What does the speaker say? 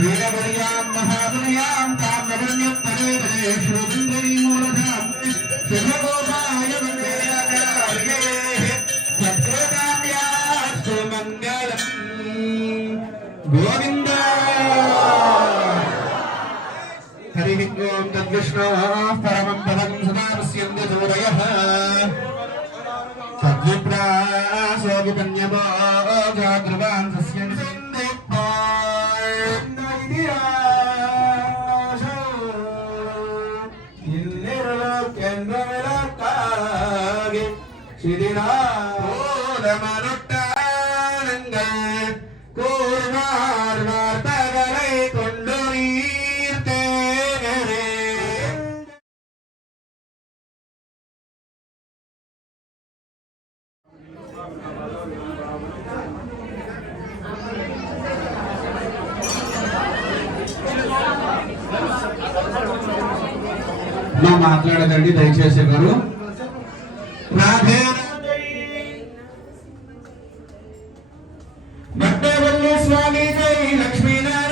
वीरवर्यां महाबल्यां कामवर्ण्यपरे श्रोतुङ्गरी मूलधां शिवगोपाय मङ्गलाचार्ये सत्प्रकाम्यास्तु मङ्गलम् गोविन्द हरिः ओं तद्विष्णोः परमं पदं सदा पश्यन्ति सूरयः तद्विप्रासोऽभिकन्यवो जागृवान् सस्यन्ति మాట్లాడదండి దయచేసి గారు రాధే భట్టవల్లి స్వామి జై లక్ష్మీనారాయణ